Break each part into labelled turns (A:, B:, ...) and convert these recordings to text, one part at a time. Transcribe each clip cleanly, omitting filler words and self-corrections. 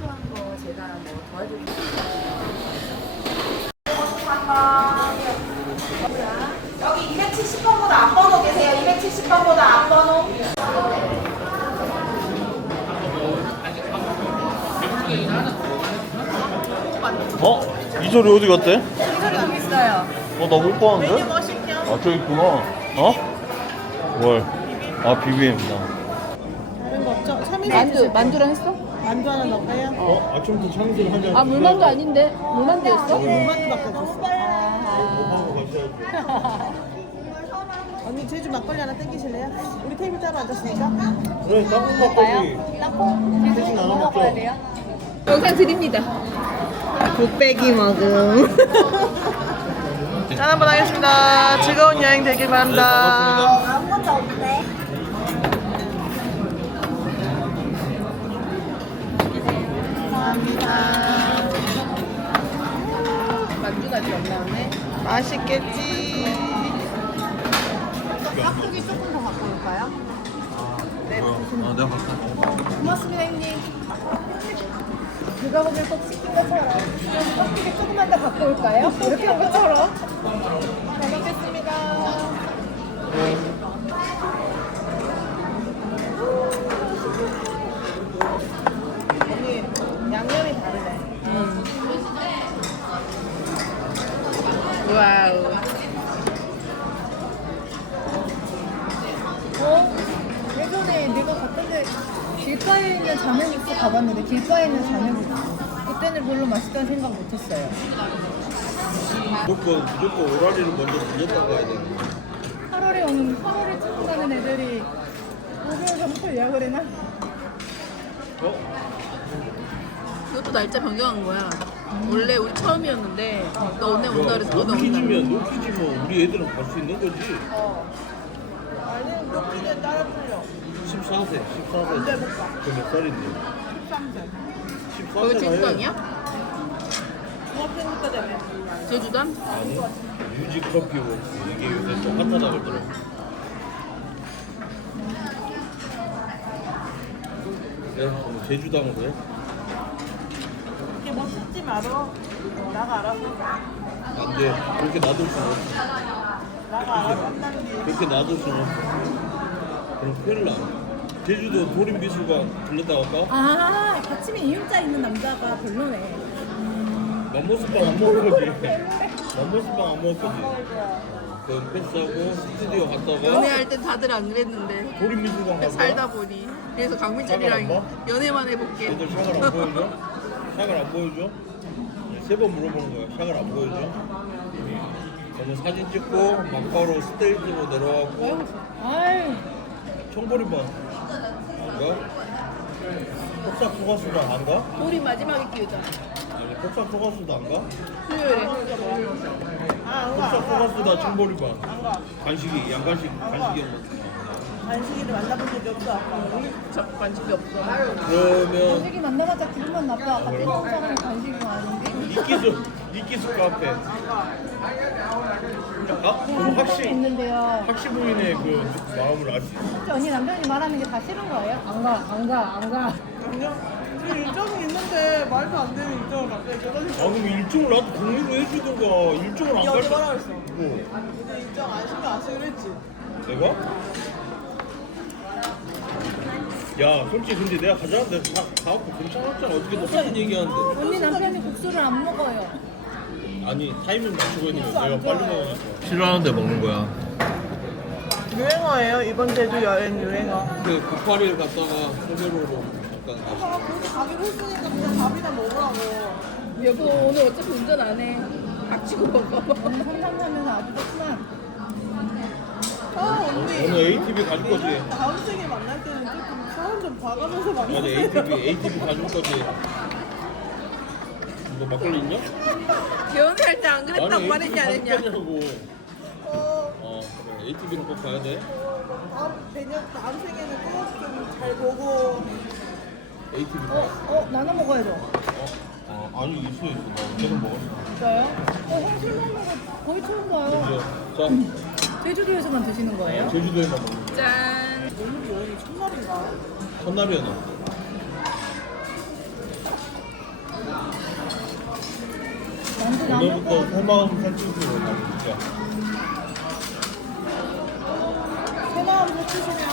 A: 필요한 거 제가 뭐 도와드릴게요.
B: 여기 270번보다 앞번호 계세요. 270번보다 앞번호.
C: 이소리 어디 갔대?
B: 이소리 여기 있어요.
C: 나 못 봤는데?
B: 메뉴 뭐 시켜?
C: 아, 저기 있구나. 뭘? 비빔.
B: 다른 거 없죠?
A: 만두랑 했어?
B: 만두 하나 넣을까요?
C: 아침부터 참이슬 한 잔.
A: 물만두 아닌데? 물만두였어?
B: 물만두밖에 없었어.
C: 하고 가셔야지.
B: 언니 제주 막걸리 하나 땡기실래요? 우리 테이블 따로 앉았으니까.
C: 그래, 땅콩 막걸리.
A: 땅콩?
C: 대신 나눠
A: 뭐
C: 먹자.
A: 먹어야 돼요? 영상 드립니다.
B: 곱빼기 먹음. 짠 한번 하겠습니다. 즐거운 여행 되길 바랍니다.
C: 반갑습니다.
B: 아무것도 없네. 감사합니다.
A: 만두가 아직 안 나오네.
B: 맛있겠지.
A: 깍두기 조금 더 갖고 올까요?
C: 내가 갈게.
A: 고맙습니다, 형님. 누가 보면 꼭 시킨 것처럼 깍두기 조금만 더 갖고 올까요? 이렇게 한 것처럼. 잘 먹겠습니다.
B: 언니 양념이 다르네.
A: 와우. 예전에 내가 갔던데 길가에 있는 자매국수 가봤는데 길가에 있는 자매국수 그때는 별로 맛있다는 생각 못했어요.
C: 무조건 오라리를 먼저 들렸다 가야 돼.
A: 8월에 찍고 가는 애들이 5개월 전부터 예약을 해나? 이것도 날짜 변경한 거야. 원래 우리 처음이었는데 너네 온다 그래서 너네 온다.
C: 노키지면 우리 애들은 갈 수 있는 거지.
B: 아니 녹기는 따라 틀려.
C: 14세.
B: 언제 볼까?
C: 그몇 살인데?
B: 13세.
A: 거기
C: 14세가
A: 제주도아니야?
B: 중학생부터 되네.
A: 제주도안?
C: 아니, 뮤직 커피 워크. 이게 요새 좀 핫하다 그러더라고. 제주당으로 해?
B: 이렇게 뭐 씻지 말어. 나가 알아서.
C: 안 돼. 그렇게 놔둘 수는 없어.
B: 나가 알아서 한다는 게.
C: 그렇게 놔둘 수는 없어. 그럼 큰일 나. 제주도 도림미술관 들렸다 갈까?
A: 아, 받침에 이음자 있는 남자가 별로네.
C: 맘모스빵 안 먹을 거지. 맘모스빵 안 먹을 거지. 그 패스하고 스튜디오 갔다가
A: 연애할 땐 다들 안 그랬는데
C: 도림미술관 가서
A: 살다 보니 그래서 강민철이랑 연애만 해볼게.
C: 애들 샤워를 안 보여줘? 샤워를 안 보여줘? 3번 물어보는 거야. 샤워를 안 보여줘? 그러면 사진 찍고 막바로 스테이지로 내려와고
A: 아유,
C: 청보리반 안 가? 폭삭 소가수다 안 가?
A: 우리 마지막에 끼우자.
C: 아니 폭삭 소가수다 안 가?
A: 수요일에.
C: 폭삭 소가수다 청보리반 간식이 양간식 간식이었는데
B: 간식이를 만나본 적이 없어. 아까.
A: 저 관심이 없어.
C: 그러면
A: 간식이 만나봤자 기분만 나빠. 같은 사람이 간식이 많은데.
C: 이끼수 카페 그럼
A: 있는데요.
C: 학시 부인의 그 마음을 알 수 있어.
A: 혹시 언니 남편이 말하는 게 다 싫은 거예요? 안 가.
B: 지금 일정이 있는데 말도 안 되는 일정을 갑자기 껴가지고.
C: 그럼 일정을 나도 공유로 해주던가 일정을 안
B: 야, 어제
C: 갈
B: 뭐라 그랬어?
C: 뭐
B: 근데 일정 안 신경 안 쓰기로 했지.
C: 내가? 야 솔직히 근데 내가 가자는데 가갖고 괜찮았잖아. 어떻게 똑같은 얘기하는데
A: 언니 남편이 국수를 안 먹어요.
C: 아니 타이밍 맞추고 있는데 내가 빨리 먹으니까 싫어하는데 먹는 거야.
B: 유행어예요 이번 제주 여행 유행어.
C: 그 98일 갔다가 소매로로 잠깐 가시
B: 아 그렇게 가기로 했으니까 그냥 밥이나 먹으라고.
A: 여보 오늘 어차피 운전 안 해. 닥치고 먹어. 상상하면서 아주 좋구만.
B: 아 언니.
C: 오늘 ATV 가질 거지?
B: 다음 생에 만날 때는 조금 사람 좀 봐가면서
C: 맞아
B: 만나세요.
C: ATV 가질 거지? 너 막걸리 있냐?
A: 연애할 때 안 그랬다고 말했냐 안 했냐?
C: 그래 ATV는 꼭 가야 돼.
B: 다음 생에는 꼭 좀 잘 보고.
C: ATV 가.
A: 나눠 먹어야죠.
C: 아니 있어 나 계속 먹었어.
A: 진짜요? 형 술 먹는 거 거의 처음 봐요.
C: 자
A: 제주도에서만 드시는 거예요?
C: 제주도에만 먹는 거야.
A: 짠.
B: 오늘 여행이 첫날인가?
C: 첫날이었나? 오늘부터 새마음 산책으로 가보자.
B: 새마음 놓치시면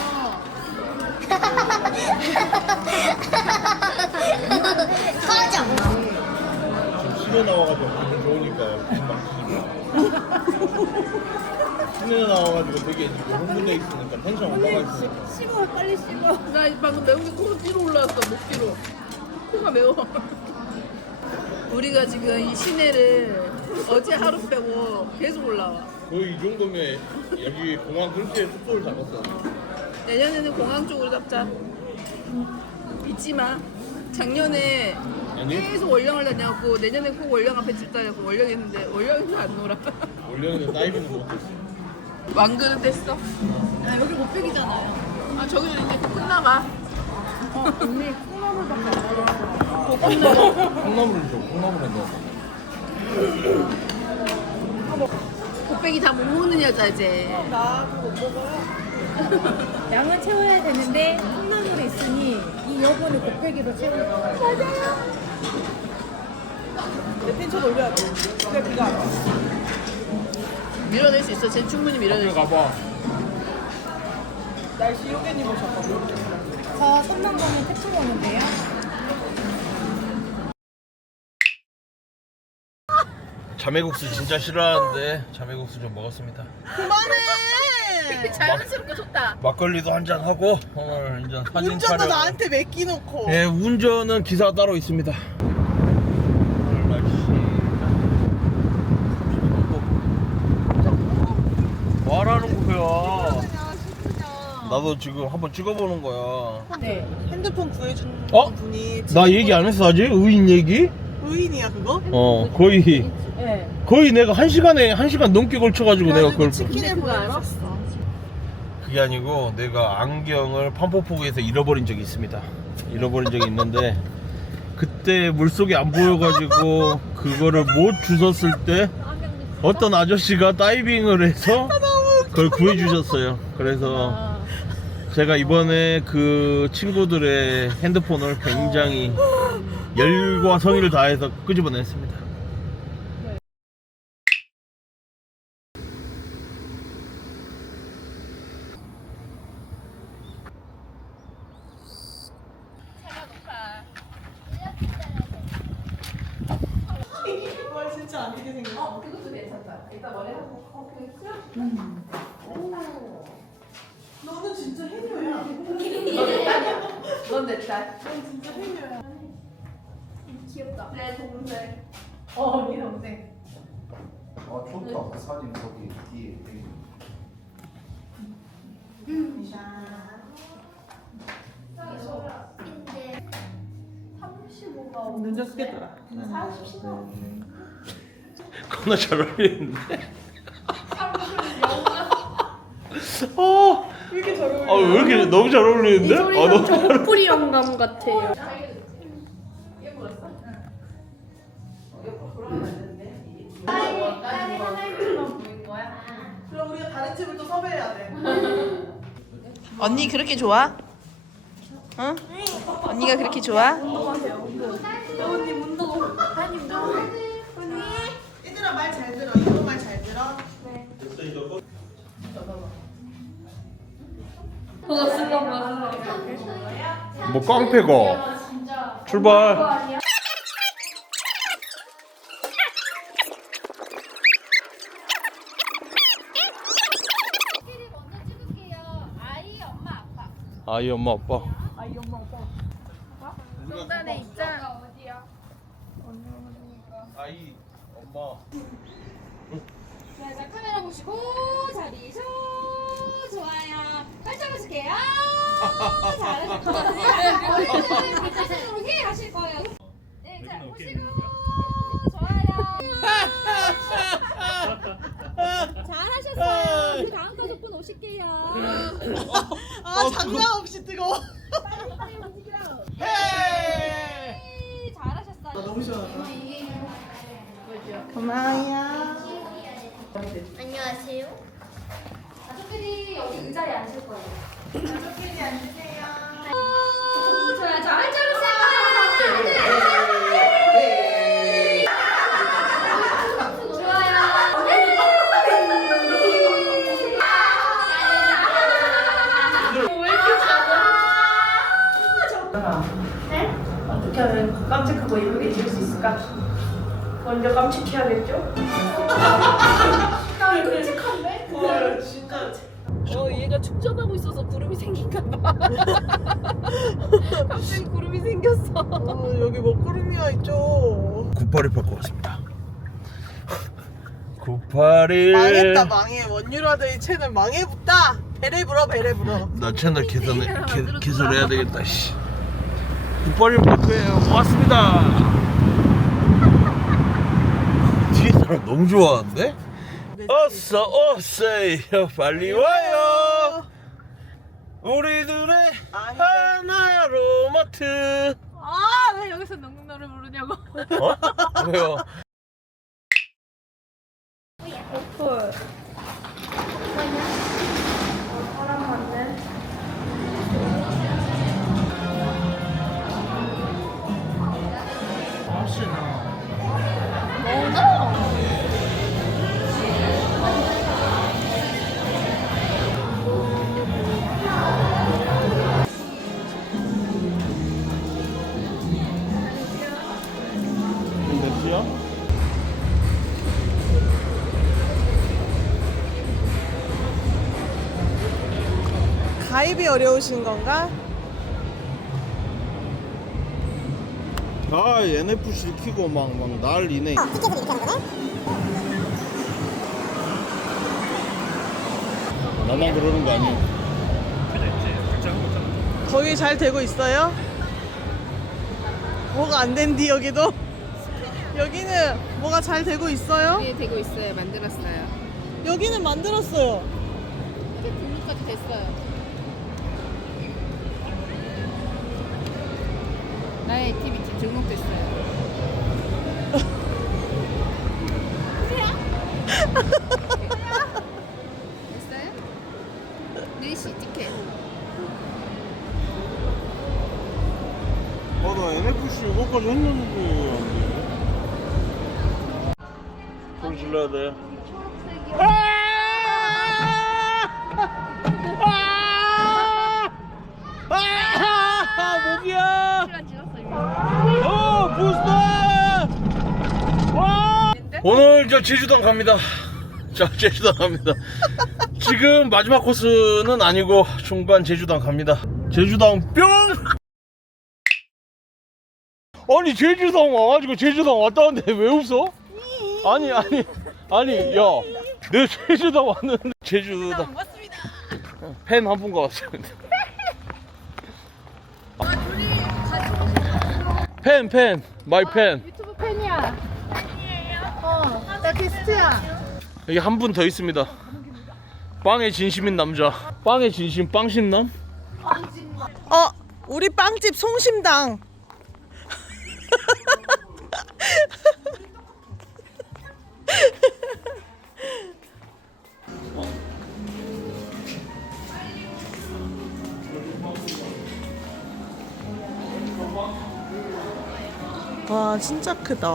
D: 꺼져.
C: 지금 시내 나와가지고 기분 좋으니까 기분 막히지 마. 시내 나와가지고 되게 지금 흥분돼 있으니까 텐션 올라가 있으니까.
A: 씹어 빨리 씹어.
E: 나 방금 매운 게 코 뒤로 올라왔어, 목 뒤로. 코가 매워. 우리가 지금 이 시내를 어제 하루 빼고 계속 올라와.
C: 거의 이 정도면 여기 공항 근처에 숙소를 잡았어.
E: 내년에는 공항 쪽으로 잡자. 잊지 마. 작년에
C: 아니?
E: 계속 월령을 다녀갖고 내년에 꼭 월령 앞에 집 다녔고 월령 했는데 월령에서 안 놀아.
C: 원래는 다이빙을 못했어.
E: 왕그릇 됐어.
A: 아 여기 못 빼기잖아요.
E: 아 저기는 이제 끝나가.
A: 언니 콩나물밖에 안 먹었어.
C: 콩나물을 줘. 콩나물에 넣어.
E: 곱빼기 다 못 먹는 여자 이제.
B: 나 그거 못 먹어요.
A: 양을 채워야 되는데 콩나물이 있으니 이 여분을 곱빼기로 채우는 거예요. 맞아요.
B: 내 텐션 올려야 돼. 근데 그거 안 와.
E: 밀어낼 수 있어. 쟤 충분히 밀어낼 수 있어.
C: 가봐.
B: 날씨 요괴님 오셨거든.
A: 저 손만 보면 태풍 오는데요.
C: 자매국수 진짜 싫어하는데 자매국수 좀 먹었습니다.
B: 그만해.
E: 자연스럽게 좋다.
C: 막걸리도 한잔 하고 오늘 이제 사진
B: 운전도
C: 촬영.
B: 나한테 맡기놓고.
C: 예, 운전은 기사가 따로 있습니다. 오늘 날씨 33도. 뭐하라는 거야? 나도 지금 한번 찍어보는 거야.
A: 네.
B: 핸드폰 구해준
C: 어?
B: 분이
C: 나 얘기 안 했어 아직? 의인 얘기?
B: 의인이야 그거?
C: 거의
A: 네.
C: 거의 내가 한 시간 넘게 걸쳐가지고 내가 그걸
B: 치킨을
E: 그거 알아?
B: 보내줬어.
C: 그게 아니고 내가 안경을 판포포구에서 잃어버린 적이 있습니다. 잃어버린 적이 있는데 그때 물속에 안 보여가지고 그거를 못 주웠을 때 어떤 아저씨가 다이빙을 해서 그걸 구해주셨어요. 그래서 제가 이번에 그 친구들의 핸드폰을 굉장히 열과 성의를 다해서 끄집어냈습니다.
B: 와 진짜 안 되게 생겼어.
E: 그것도 괜찮다. 이따 머리 하고.
B: 너는 진짜 해녀야.
E: 넌 내 딸.
B: 넌 진짜 해녀야.
E: 귀엽다. 내 동생.
A: 네 동생.
F: 아 좋다 그 사진 거기 뒤에
B: 늦었겠더라.
C: 겁나 잘 어울리는데?
B: 왜 이렇게 잘 어울려?
C: 왜 이렇게 너무 잘 어울리는데? 너무 잘 어울려.
D: 뿌리 영감 같아요.
B: 그럼 우리가 다른 집을 또 섭외해야 돼.
E: 언니 그렇게 좋아? 응? 언니가 그렇게 좋아?
B: 얘들아 말 잘 들어. 이거 말 잘 들어.
C: 뭐 깡패가 출발. 아이 엄마 아빠.
E: 성단의 입장.
C: 아이 엄마.
G: 자, 카메라 보시고 자리 서 좋아요. 활짝 하실게요. 잘하셨거든요. 이렇게 하실 거예요. 네, 자 보시고 좋아요. 잘하셨어요. 우리 다음 가족분 오실게요.
B: 아 장난 없이 뜨거워.
G: 빨리 움직이라.
B: 헤이.
G: 잘하셨어요.
B: 너무 시원하다. 고마워요.
D: 안녕하세요.
G: 가족들이 여기 의자에 앉을 거예요.
B: 가족끼리 앉으세요.
G: 좋아요. 자, 활짝 웃어요.
H: 어떻게 하면 깜찍하고 예쁘게 찍을 수 있을까? 먼저 깜찍해야겠죠? 나 끔찍한데?
B: 진짜.
E: 얘가 충전하고 있어서 구름이 생긴가 봐. 갑자기 구름이 생겼어.
B: 여기 먹구름이가 있죠.
C: 981 받고 왔습니다. 981.
B: 망했다 망해. 원유라더의 채널 망해붙다. 배를 불어 배를 불어.
C: 나 채널 개설해야 되겠다. 씨. 981 마크에 왔습니다. 뒤에 사람 너무 좋아하는데? 어서 오세요. 빨리 와요. 우리들의 하나로마트.
E: 아, 왜 여기서 농구 노래 부르냐고.
C: 어? 왜요? 몇시야?
B: 가입이 어려우신 건가?
C: 아 NFC 키고 막 난리네. 나만 그러는 거 아니야?
B: 거기 잘 되고 있어요? 뭐가 안 된디 여기도? 여기는 뭐가 잘 되고 있어요?
E: 위에 되고 있어요. 만들었어요.
B: 여기는 만들었어요.
E: 이게 등록까지 됐어요. 나의 액티비티 등록됐어요. 됐어요? 4시 티켓.
C: 나 NFC 이거까지 했는데 안 돼. 소리 질러야 돼. 목이야. 부스터. 와. 오늘 저 제주도 갑니다. 자, 제주도 갑니다. 지금 마지막 코스는 아니고 중간 제주도 갑니다. 제주도 뿅. 아니 제주도 와가지고 제주도 왔다 왔는데 왜 웃어? 아니 야 내 제주도 왔는데 제주도 팬 한 분과 왔습니다. 팬 마이 팬.
A: 유튜브 팬이야. 나 게스트야.
C: 여기 한 분 더 있습니다. 빵의 진심인 남자. 빵의 진심 빵신남.
B: 우리 빵집 송심당. 와 진짜 크다.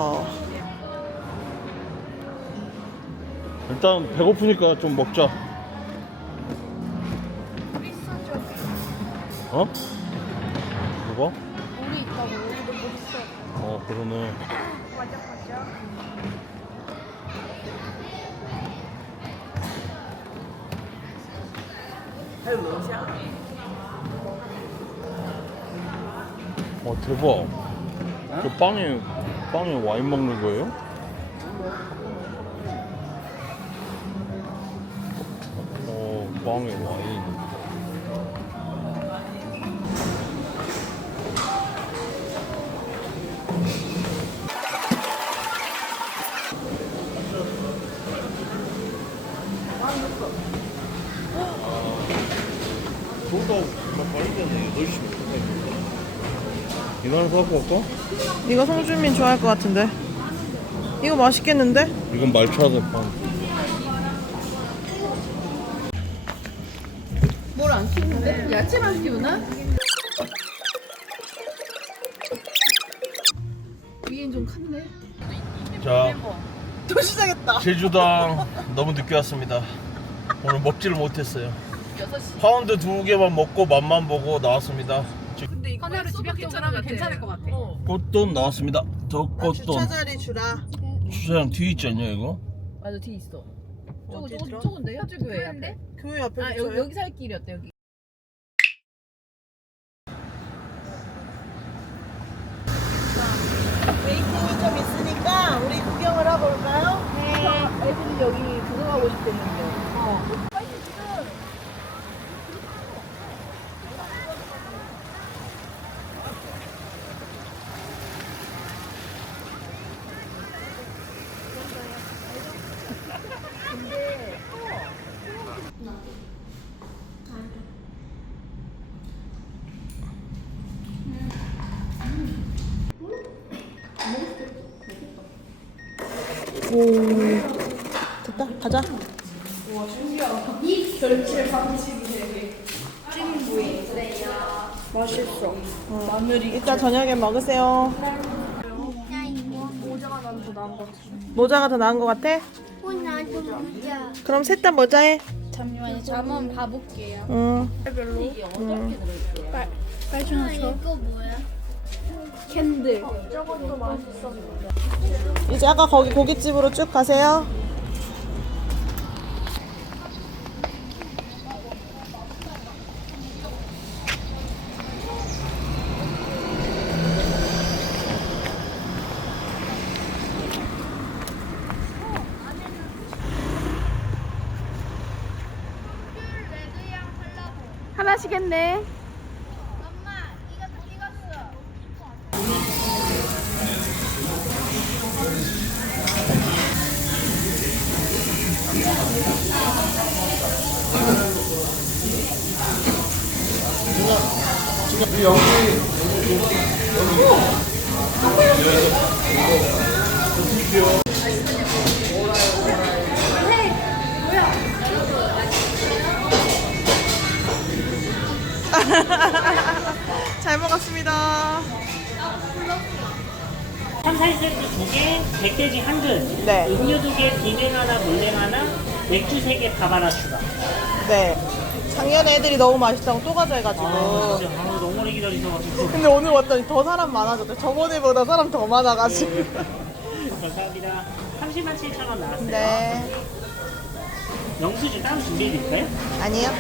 C: 일단 배고프니까 좀 먹자. 어? 누가?
A: 우리 있다고 우리도 못 있어.
C: 그러네. 대박. 저 빵에 와인 먹는 거예요? 빵에 와인. 저거 막 말이 되네. 8시. 이거 하나 사갖고 갈까?
B: 이거 송주민 좋아할 것 같은데. 이거 맛있겠는데?
C: 이건 말차도 빵.
E: 뭘 안 키우는데? 야채만 키우나? 위엔 좀 컸네.
C: 자,
B: 또 시작했다.
C: 제주당 너무 늦게 왔습니다. 오늘 먹지를 못했어요.
E: 6시.
C: 파운드 2개만 먹고 맛만 보고 나왔습니다.
E: 근데 이거
A: 하나로 집약적으로 하면 괜찮을 것 같아.
C: 꽃돈 나왔습니다. 더 꽃돈.
B: 주차 자리 주라.
C: 주차장 뒤에 있지 않냐 이거?
A: 맞아, 뒤에 있어.
B: 어디 들어?
A: 저건데? 현주교회 앞에?
B: 교회 앞에
A: 아,
B: 주차요?
A: 여기 살 길이었대, 여기.
B: 웨이팅이 좀 있으니까 우리 구경을 하고 올까요?
A: 애들이 여기 구경하고 싶댔는데.
B: 오. 됐다. 가자.
H: 맛있어.
B: 마무리. 이따 저녁에 먹으세요. 모자가 더 나은 것 같아?
D: 나도 모자.
B: 그럼 셋 다 모자 해.
D: 잠시만요. 저 한번 봐볼게요.
B: 응.
D: 빨주노 이거 뭐야? 캔들.
B: 이제 아까 거기 고깃집으로 쭉 가세요.
A: 하나씩했네.
D: 엄마, 이거 다 익었어.
B: 잘 먹었습니다.
I: 삼살 세트 2개, 백돼지 1근,
B: 네.
I: 음료 2개, 비냉 하나, 물냉 하나, 맥주 3개, 밥 하나 추가.
B: 네. 작년에 애들이 너무 맛있다고 또 가자 해가지고.
I: 진짜 너무 오래 기다리셔가지고.
B: 근데 오늘 왔더니 더 사람 많아졌대. 저번에보다 사람 더 많아가지고.
I: 감사합니다. 30만 7천 원 나왔어요.
B: 네.
I: 영수증 따로 준비해드릴까요?
B: 아니요.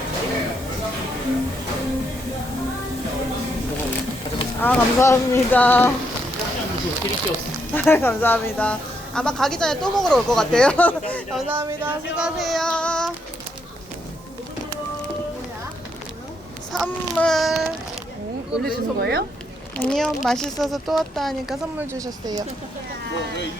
B: 아, 감사합니다.
I: 드릴 게 없어.
B: 감사합니다. 아마 가기 전에 또 먹으러 올 것 같아요. 감사합니다. 수고하세요. 선물.
A: 원래 주는 거예요?
B: 아니요, 맛있어서 또 왔다 하니까 선물 주셨어요.